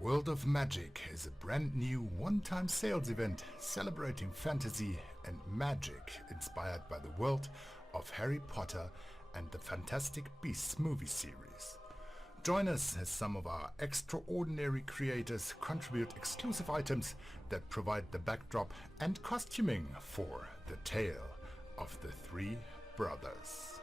World of Magic is a brand new one-time sales event celebrating fantasy and magic inspired by the world of Harry Potter and the Fantastic Beasts movie series. Join us as some of our extraordinary creators contribute exclusive items that provide the backdrop and costuming for The Tale of the Three Brothers.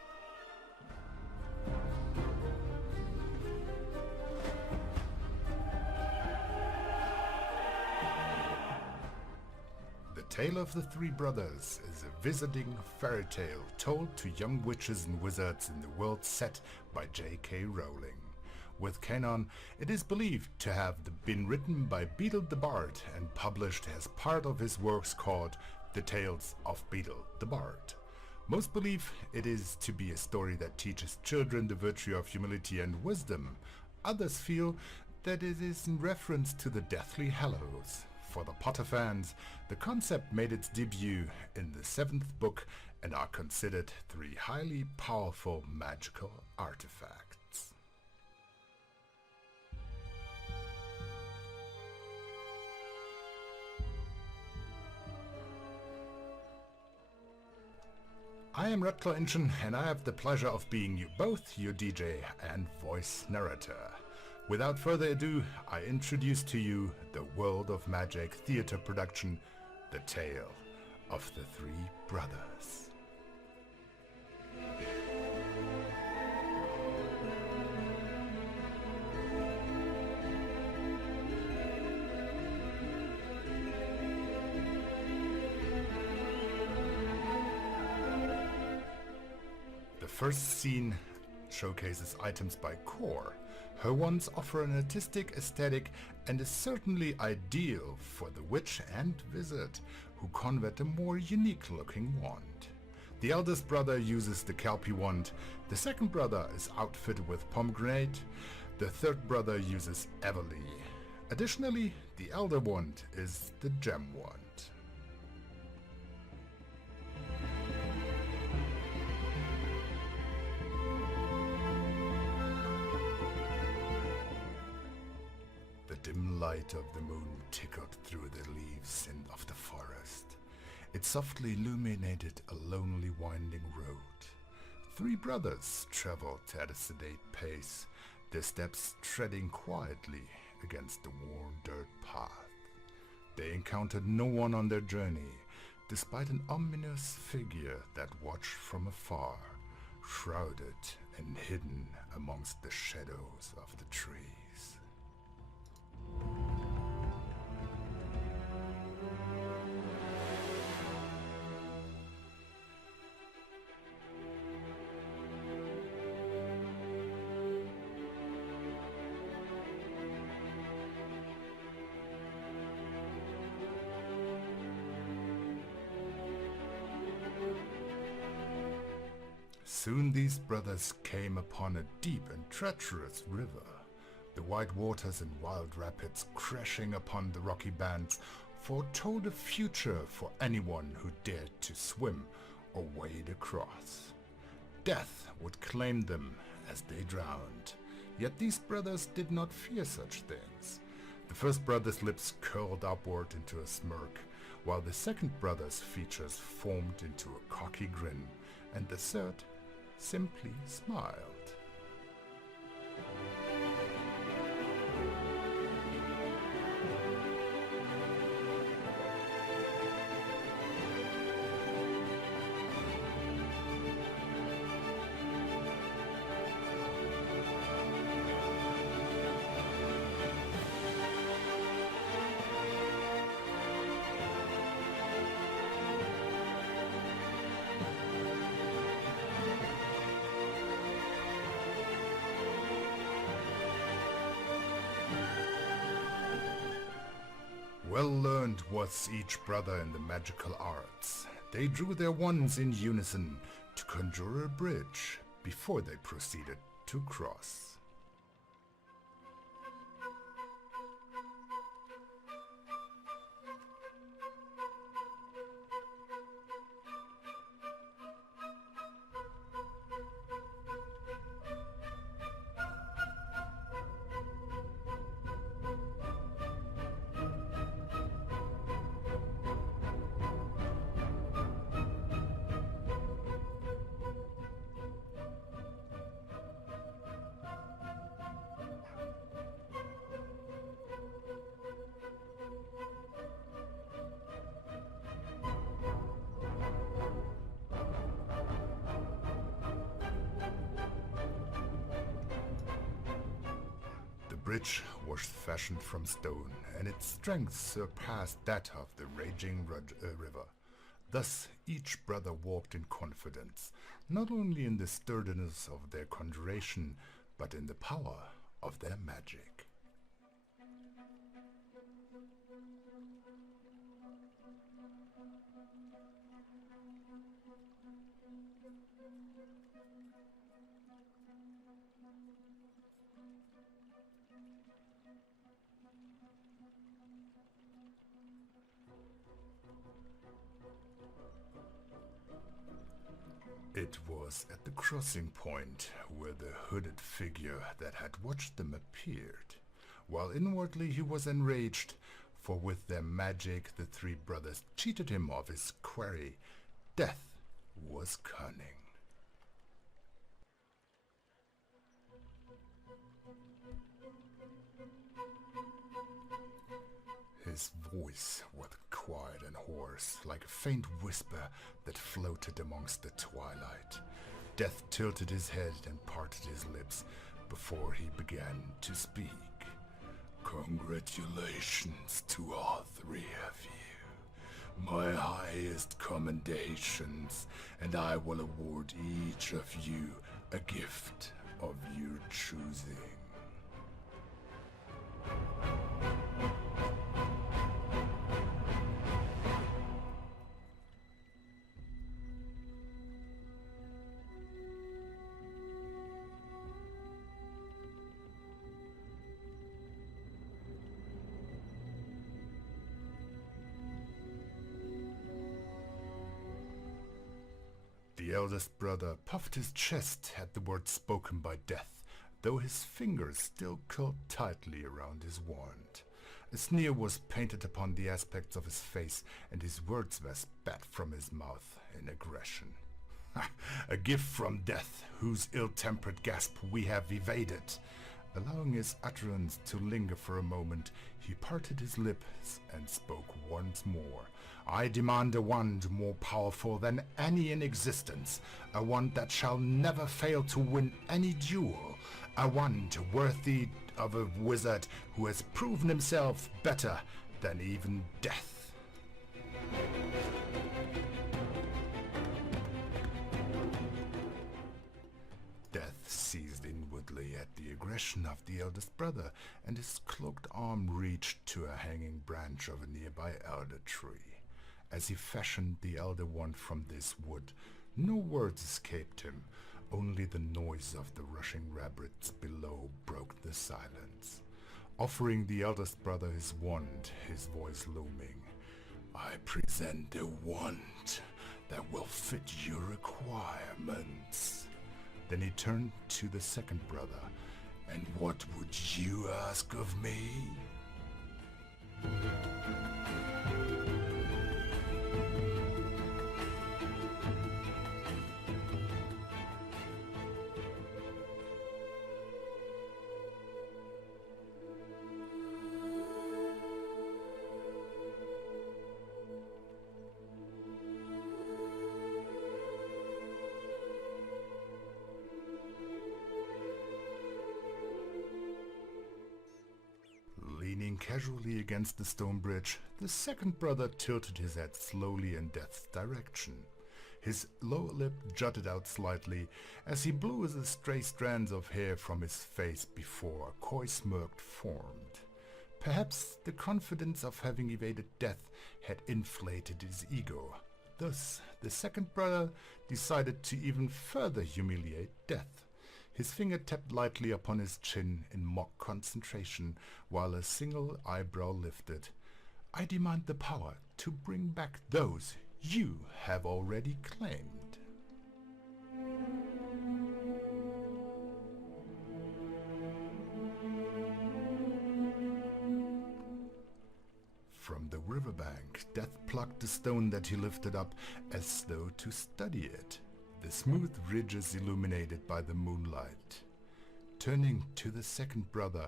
The Tale of the Three Brothers is a wizarding fairy tale told to young witches and wizards in the world set by J.K. Rowling. With canon, it is believed to have been written by Beedle the Bard and published as part of his works called The Tales of Beedle the Bard. Most believe it is to be a story that teaches children the virtue of humility and wisdom. Others feel that it is in reference to the Deathly Hallows. For the Potter fans, the concept made its debut in the 7th book and are considered 3 highly powerful magical artifacts. I am Redclaw Inchin, and I have the pleasure of being both your DJ and voice narrator. Without further ado, I introduce to you the World of Magic theater production, The Tale of the Three Brothers. The first scene showcases items by Core. Her wands offer an artistic aesthetic and is certainly ideal for the witch and wizard who convert a more unique looking wand. The eldest brother uses the Kelpie wand, the second brother is outfitted with Pomegranate, the third brother uses Everly. Additionally, the elder wand is the Gem wand. The dim light of the moon tickled through the leaves of the forest. It softly illuminated a lonely winding road. 3 brothers traveled at a sedate pace, their steps treading quietly against the worn dirt path. They encountered no one on their journey, despite an ominous figure that watched from afar, shrouded and hidden amongst the shadows of the trees. Soon these brothers came upon a deep and treacherous river. The wide waters and wild rapids crashing upon the rocky banks foretold a future for anyone who dared to swim or wade across. Death would claim them as they drowned, yet these brothers did not fear such things. The first brother's lips curled upward into a smirk, while the second brother's features formed into a cocky grin, and the third simply smiled. Well learned was each brother in the magical arts. They drew their wands in unison to conjure a bridge before they proceeded to cross. bridge was fashioned from stone, and its strength surpassed that of the raging river. Thus each brother walked in confidence, not only in the sturdiness of their conjuration, but in the power of their magic. It was at the crossing point where the hooded figure that had watched them appeared, while inwardly he was enraged, for with their magic the three brothers cheated him of his quarry. Death was cunning. His voice was quiet and hoarse, like a faint whisper that floated amongst the twilight. Death tilted his head and parted his lips before he began to speak. Congratulations to all three of you. My highest commendations, and I will award each of you a gift of your choosing. The eldest brother puffed his chest at the words spoken by Death, though his fingers still curled tightly around his wand. A sneer was painted upon the aspects of his face, and his words were spat from his mouth in aggression. A gift from Death, whose ill-tempered gasp we have evaded. Allowing his utterance to linger for a moment, he parted his lips and spoke once more. I demand a wand more powerful than any in existence, a wand that shall never fail to win any duel, a wand worthy of a wizard who has proven himself better than even death. Death seized inwardly at the aggression of the eldest brother, and his cloaked arm reached to a hanging branch of a nearby elder tree. As he fashioned the elder wand from this wood, no words escaped him, only the noise of the rushing rabbits below broke the silence. Offering the eldest brother his wand, his voice looming, I present a wand that will fit your requirements. Then he turned to the second brother. And what would you ask of me? Leaning casually against the stone bridge, the second brother tilted his head slowly in Death's direction. His lower lip jutted out slightly as he blew the stray strands of hair from his face before a coy smirk formed. Perhaps the confidence of having evaded death had inflated his ego. Thus, the second brother decided to even further humiliate Death. His finger tapped lightly upon his chin in mock concentration, while a single eyebrow lifted. I demand the power to bring back those you have already claimed. From the riverbank, Death plucked the stone that he lifted up as though to study it. The smooth ridges illuminated by the moonlight. Turning to the second brother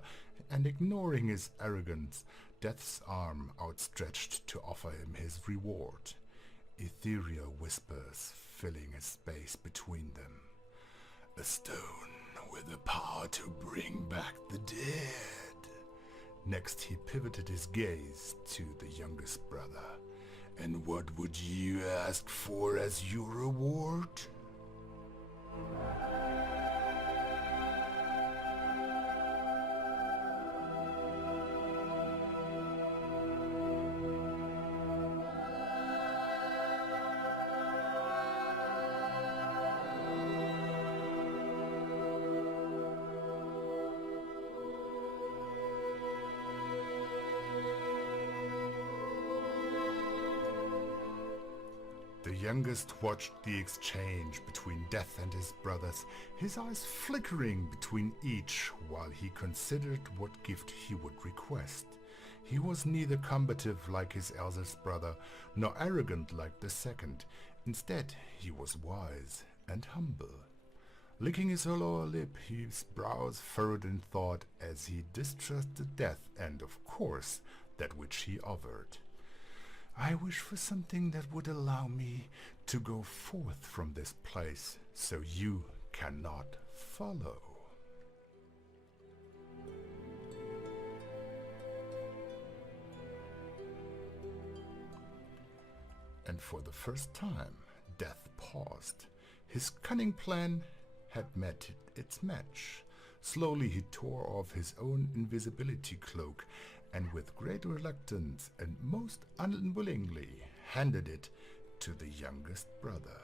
and ignoring his arrogance, Death's arm outstretched to offer him his reward. Ethereal whispers filling a space between them. A stone with the power to bring back the dead. Next he pivoted his gaze to the youngest brother. "And what would you ask for as your reward?" The youngest watched the exchange between Death and his brothers, his eyes flickering between each while he considered what gift he would request. He was neither combative like his eldest brother, nor arrogant like the second. Instead, he was wise and humble. Licking his lower lip, his brows furrowed in thought as he distrusted Death and, of course, that which he offered. "I wish for something that would allow me to go forth from this place, so you cannot follow." And for the first time, Death paused. His cunning plan had met its match. Slowly he tore off his own invisibility cloak and with great reluctance and most unwillingly handed it to the youngest brother.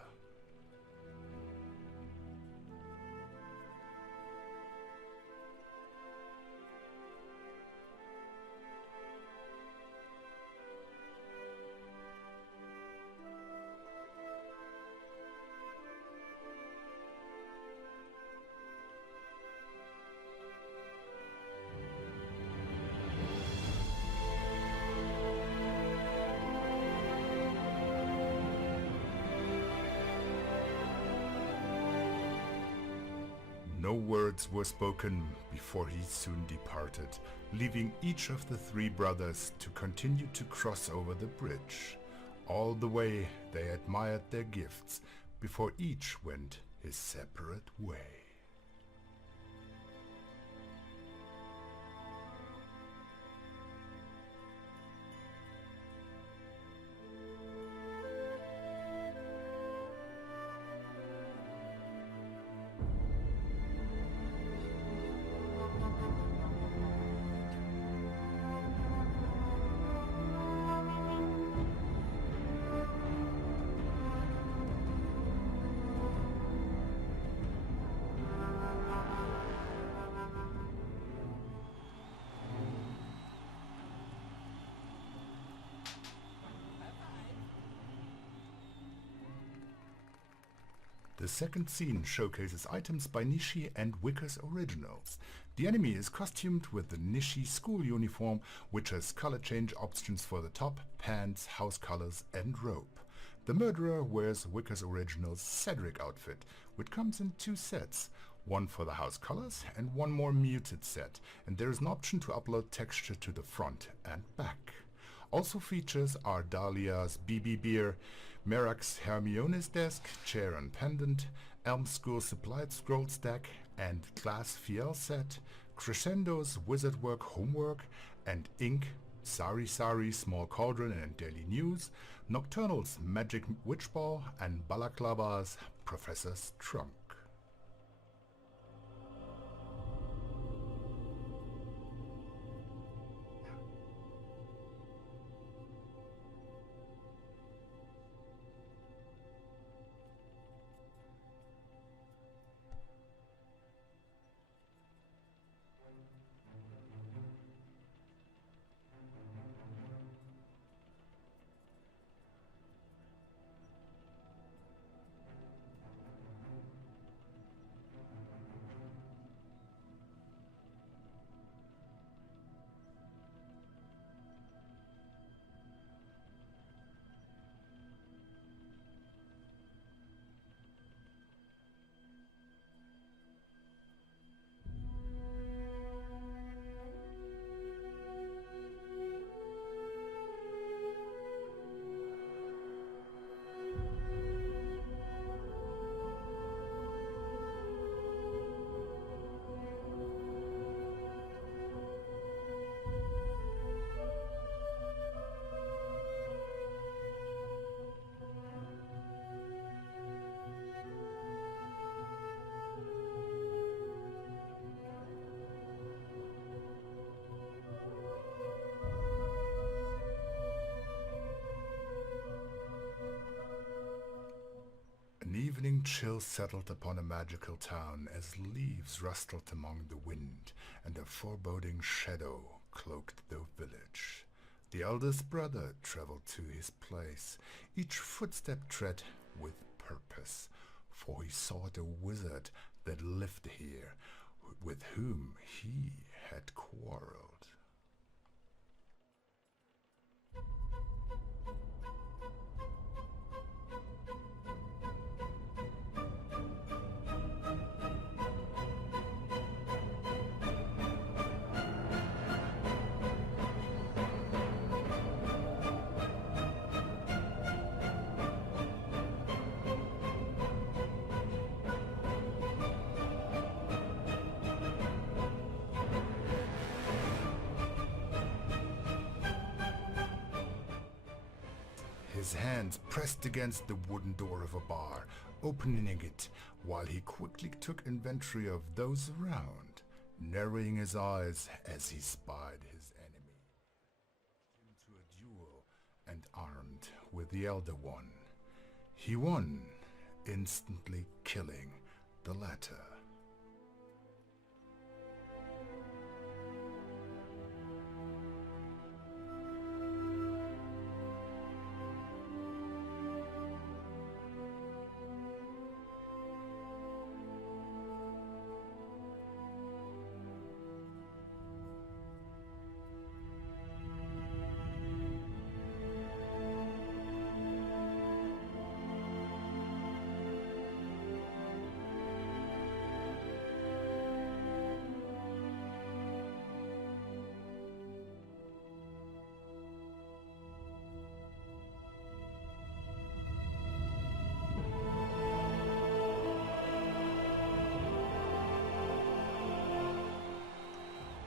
No words were spoken before he soon departed, leaving each of the three brothers to continue to cross over the bridge. All the way they admired their gifts before each went his separate way. The second scene showcases items by Nishi and Wickers Originals. The enemy is costumed with the Nishi school uniform, which has color change options for the top, pants, house colors, and robe. The murderer wears Wickers Originals' Cedric outfit, which comes in two sets, one for the house colors and one more muted set, and there is an option to upload texture to the front and back. Also features are Dahlia's BB Beer, Merak's Hermione's desk, chair and pendant, Elm School supplied scroll stack and glass Fiel set, Crescendo's wizard work homework, and Ink, Sari Sari small cauldron and daily news, Nocturnal's magic witch ball, and Balaklava's professor's trunk. sudden chill settled upon a magical town as leaves rustled among the wind, and a foreboding shadow cloaked the village. The eldest brother traveled to his place, each footstep tread with purpose, for he sought a wizard that lived here, with whom he had quarreled. His hands pressed against the wooden door of a bar, opening it while he quickly took inventory of those around, narrowing his eyes as he spied his enemy. Into a duel and armed with the Elder One. He won, instantly killing the latter.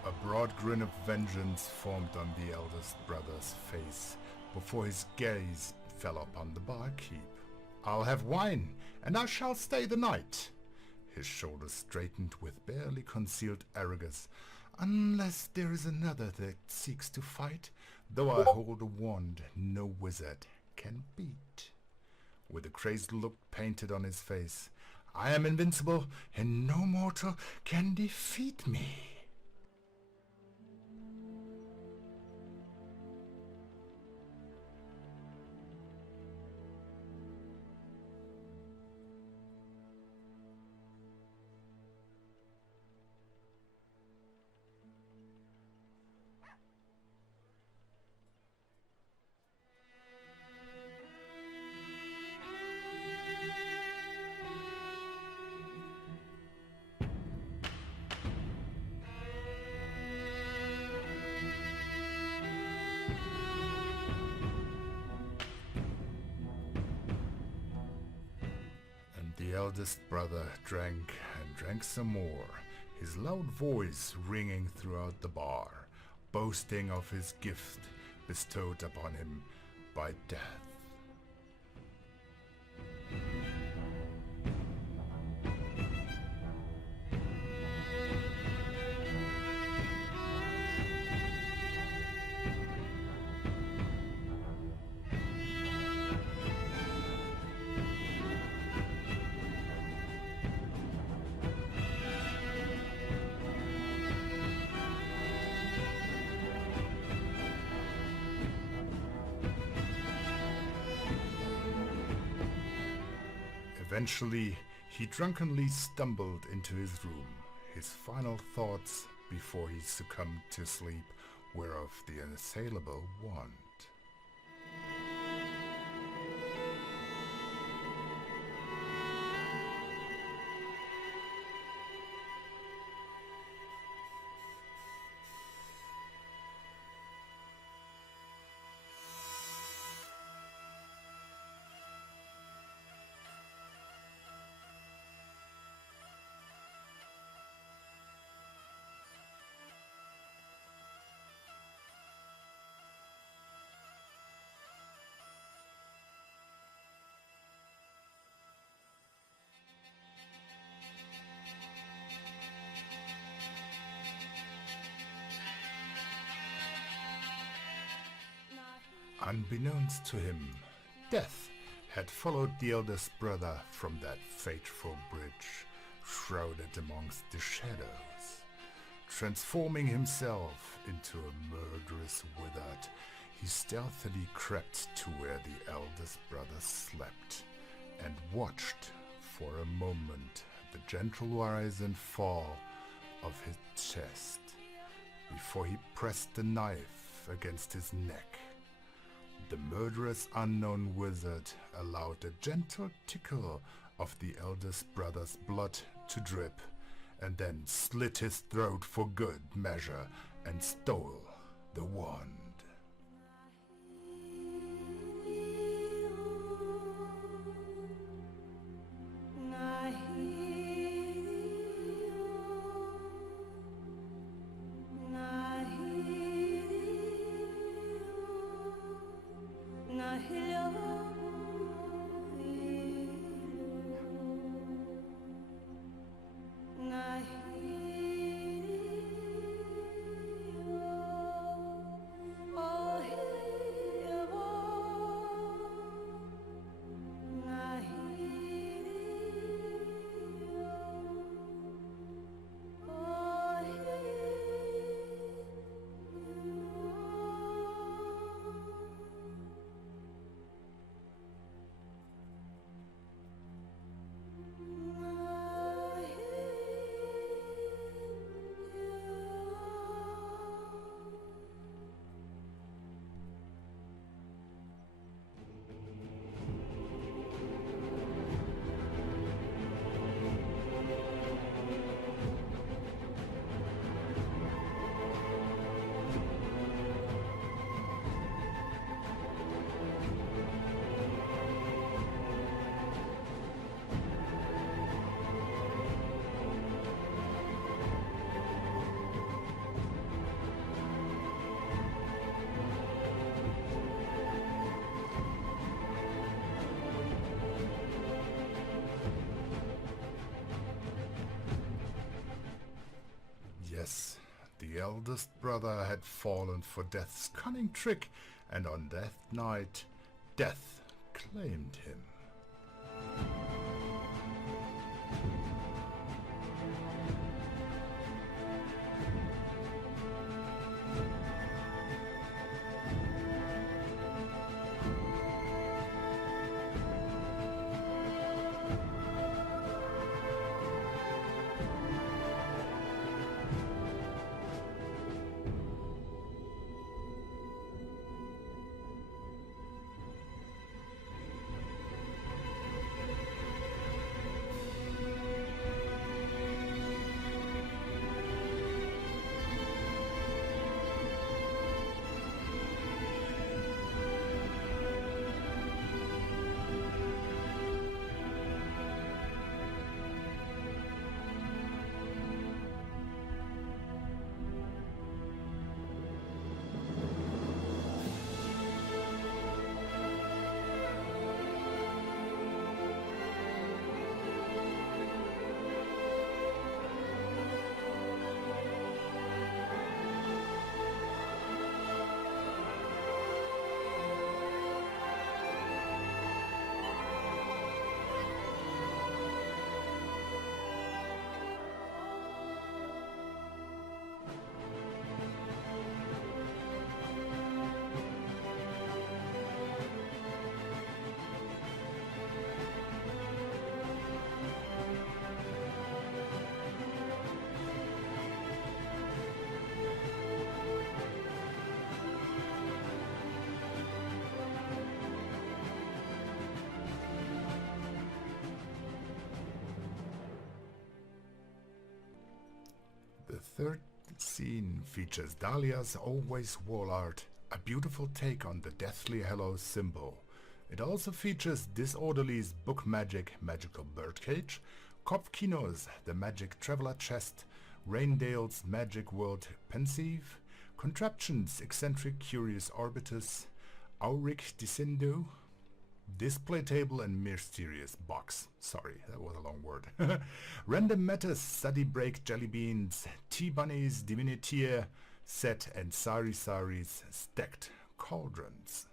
A broad grin of vengeance formed on the eldest brother's face before his gaze fell upon the barkeep. "I'll have wine, and I shall stay the night." His shoulders straightened with barely concealed arrogance. "Unless there is another that seeks to fight, though I hold a wand no wizard can beat." With a crazed look painted on his face, "I am invincible, and no mortal can defeat me." The eldest brother drank and drank some more, his loud voice ringing throughout the bar, boasting of his gift bestowed upon him by death. Eventually, he drunkenly stumbled into his room. His final thoughts before he succumbed to sleep were of the unassailable wand. Unbeknownst to him, death had followed the eldest brother from that fateful bridge, shrouded amongst the shadows. Transforming himself into a murderous wizard, he stealthily crept to where the eldest brother slept, and watched for a moment the gentle rise and fall of his chest, before he pressed the knife against his neck. The murderous unknown wizard allowed a gentle tickle of the eldest brother's blood to drip, and then slit his throat for good measure and stole the wand. Yes, the eldest brother had fallen for Death's cunning trick, and on that night, Death claimed him. The third scene features Dahlia's Always wall art, a beautiful take on the Deathly Hallows symbol. It also features Disorderly's Book Magic Magical Birdcage, Kopfkino's The Magic Traveler Chest, Raindale's Magic World Pensieve, Contraption's Eccentric Curious Orbitus, Auric Descendo, Display Table and Mysterious Box. Sorry, that was a long word. Random Matters, Study Break Jelly Beans, T-Bunny's Divinitier set, and Sari Sari's Stacked Cauldrons.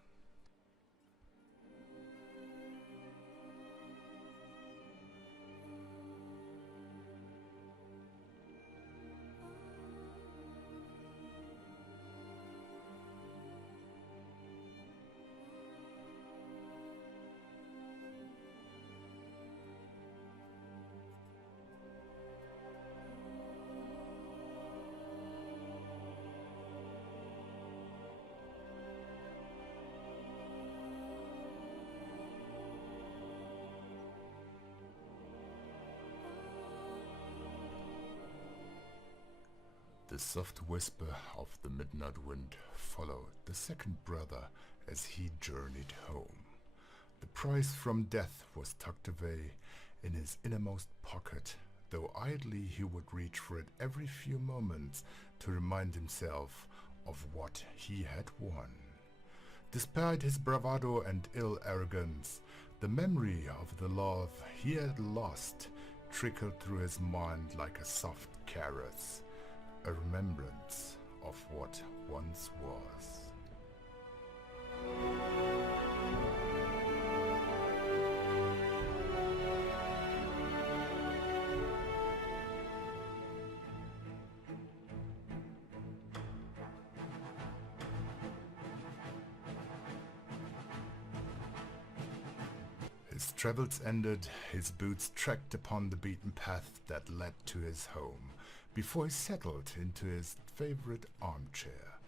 The soft whisper of the midnight wind followed the second brother as he journeyed home. The prize from death was tucked away in his innermost pocket, though idly he would reach for it every few moments to remind himself of what he had won. Despite his bravado and ill arrogance, the memory of the love he had lost trickled through his mind like a soft caress, a remembrance of what once was. His travels ended, his boots trekked upon the beaten path that led to his home, before he settled into his favorite armchair.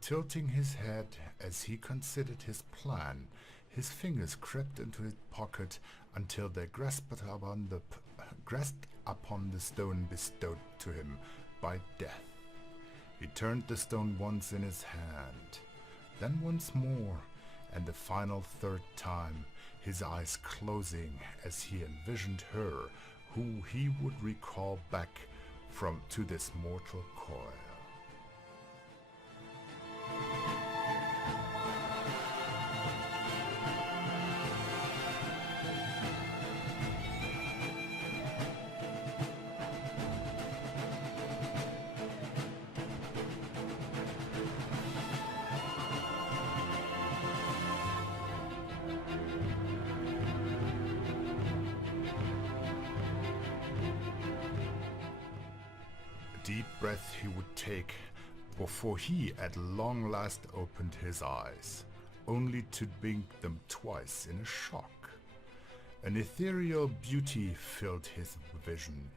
Tilting his head as he considered his plan, his fingers crept into his pocket until they grasped upon the stone bestowed to him by death. He turned the stone once in his hand, then once more, and the final third time, his eyes closing as he envisioned her who he would recall back to this mortal coil. Deep breath he would take before he at long last opened his eyes, only to blink them twice in a shock. An ethereal beauty filled his vision,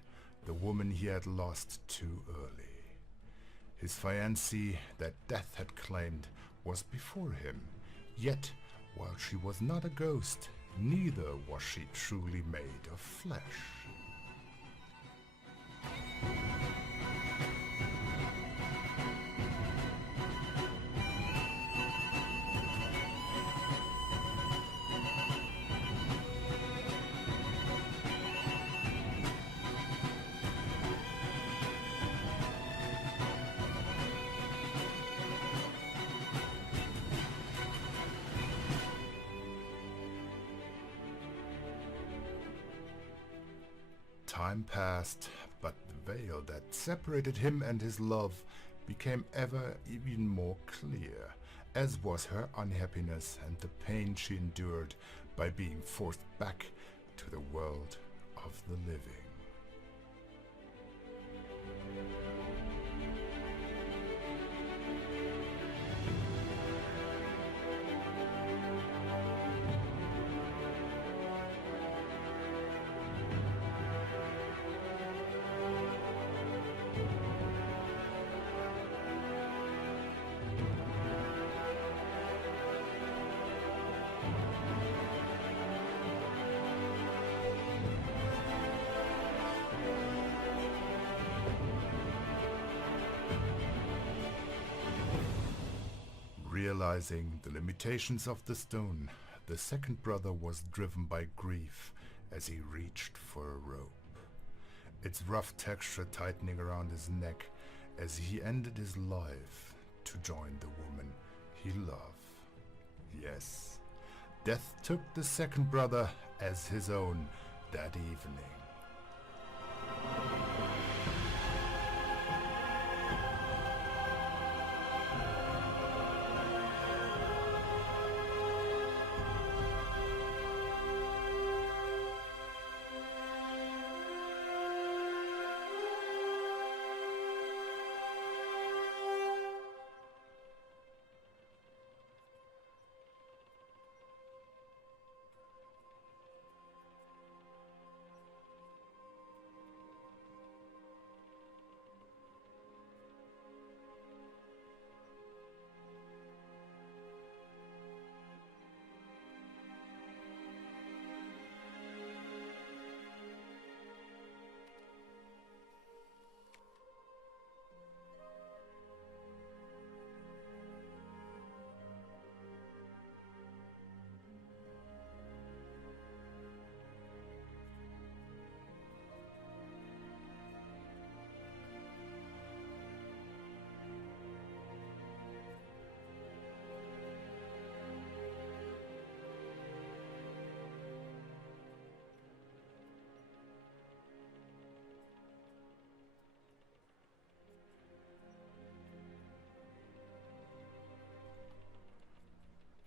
the woman he had lost too early. His fiancée that death had claimed was before him, yet while she was not a ghost, neither was she truly made of flesh. Time passed, but the veil that separated him and his love became ever even more clear, as was her unhappiness and the pain she endured by being forced back to the world of the living. Realizing the limitations of the stone, the second brother was driven by grief as he reached for a rope, its rough texture tightening around his neck as he ended his life to join the woman he loved. Yes, death took the second brother as his own that evening.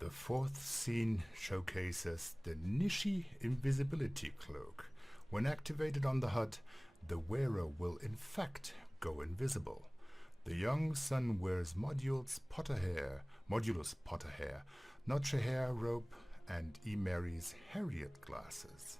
The fourth scene showcases the Nishi invisibility cloak. When activated on the HUD, the wearer will in fact go invisible. The young son wears Modulus Potterhair, Notch hair robe, and Mary's Harriet glasses.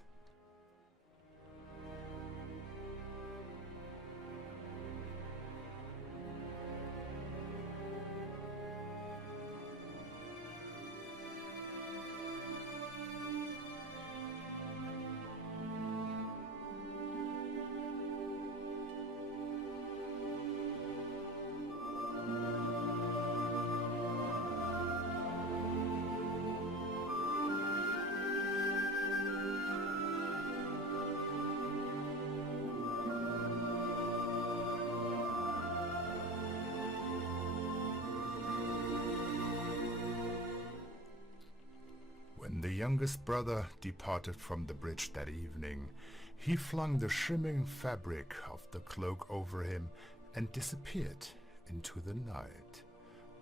When the youngest brother departed from the bridge that evening, he flung the shimmering fabric of the cloak over him and disappeared into the night.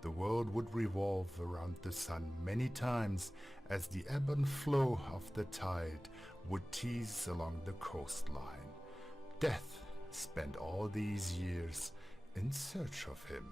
The world would revolve around the sun many times as the ebb and flow of the tide would tease along the coastline. Death spent all these years in search of him.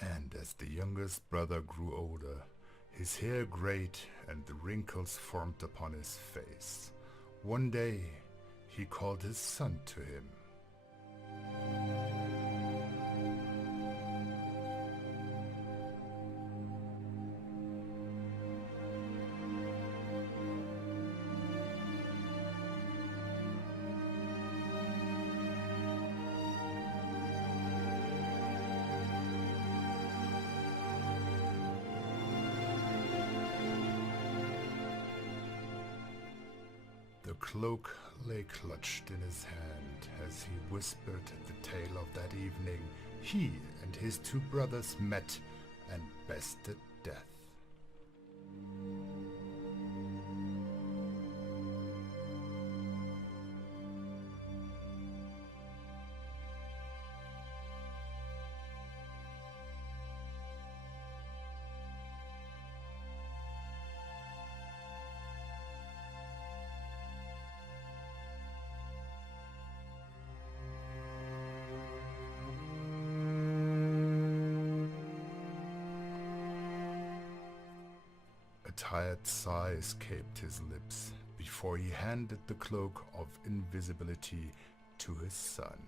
And as the youngest brother grew older, his hair grayed and the wrinkles formed upon his face. One day, he called his son to him. The cloak lay clutched in his hand as he whispered the tale of that evening he and his two brothers met and bested death. A tired sigh escaped his lips before he handed the cloak of invisibility to his son.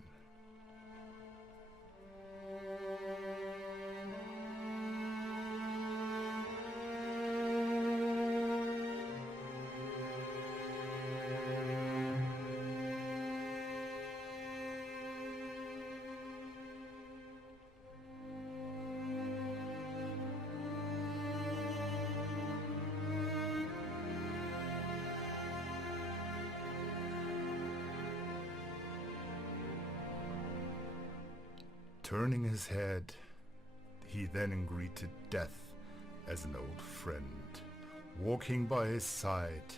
Turning his head, he then greeted death as an old friend, walking by his side,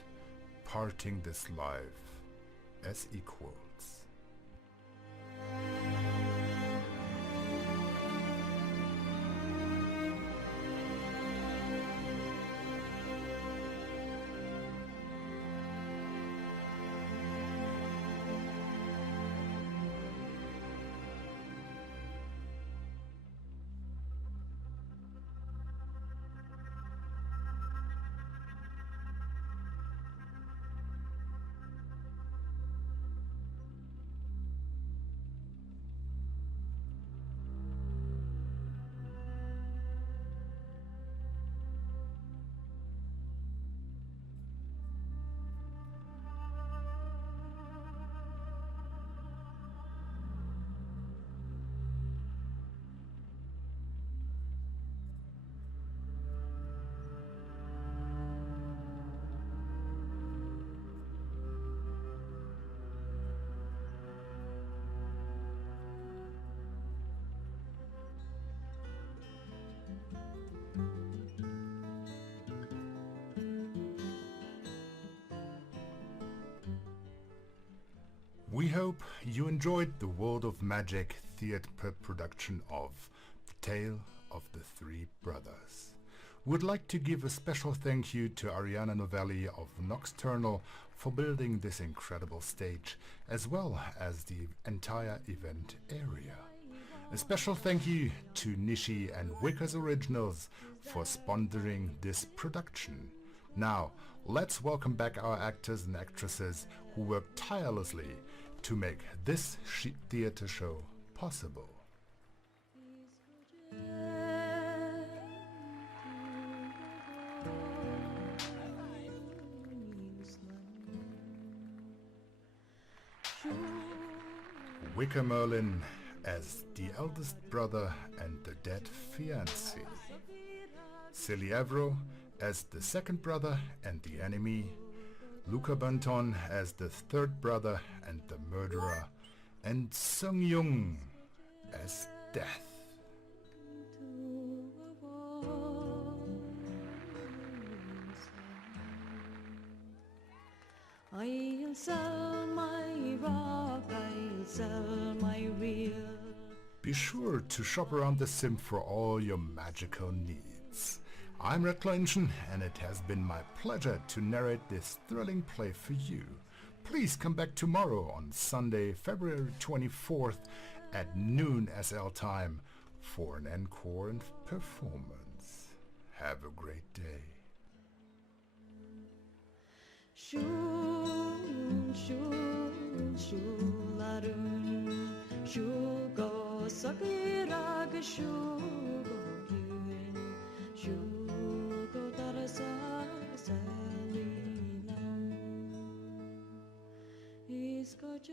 parting this life as equals. We hope you enjoyed the World of Magic theatre production of The Tale of the Three Brothers. Would like to give a special thank you to Ariana Novelli of Nocturnal for building this incredible stage, as well as the entire event area. A special thank you to Nishi and Wickers Originals for sponsoring this production. Now, let's welcome back our actors and actresses who worked tirelessly to make this theater show possible. Wicker Merlin as the eldest brother and the dead fiancé. Silly Avro as the second brother and the enemy. Luca Bunton as the third brother and the murderer. And Sung Yung as death. I'll sell my rock, I'll sell my reel. Be sure to shop around the sim for all your magical needs. I'm Red Clinton, and it has been my pleasure to narrate this thrilling play for you. Please come back tomorrow on Sunday, February 24th at noon SL time for an encore performance. Have a great day. 슈라른 슈고 사기라가 슈고 유엔 슈고 따라서 살리나 이스거제